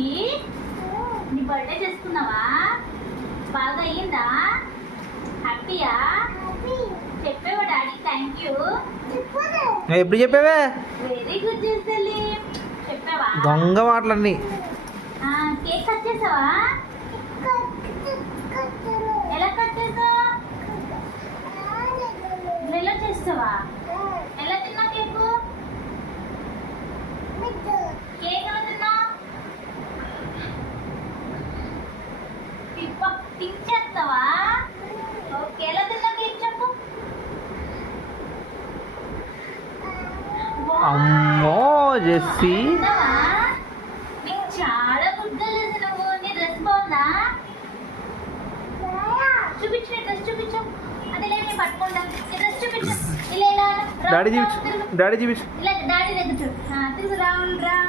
Jessie, నీ birthday చేసుకున్నావా? బాగా అయ్యిందా? హ్యాపీయా? చెప్పేవా డాడీ థ్యాంక్ యూ? ఎప్పుడు చెప్పావే? Very good Jessie. చెప్పావా? దొంగ మాటలన్నీ. కేక్ కట్ చేసావా? ఎలా కట్ చేసావు? ఎలా చేస్తావా? ఎలా తిన్నా కేకు? కేక్ ఎలా తిన్నా? థింక్ చేస్తావా? ఓకే, ఎలా తిన్నా కేక్ చెప్పు. అమ్మో జెస్సీ, తిన్నావా? నీకు చాలా గుడ్గా లేదు నువ్వు. నీ డ్రెస్ బాగుందా? చూపించు, నీ డ్రెస్ చూపించు. అది లేదు పట్టుకుంటా. నీ డ్రెస్ చూపించు. ఇలా ఇలా డాడీ చూపించు, డాడీ చూపించు. ఇలా డాడీ దగ్గర చూడు. తిరుగు రౌండ్ రౌండ్.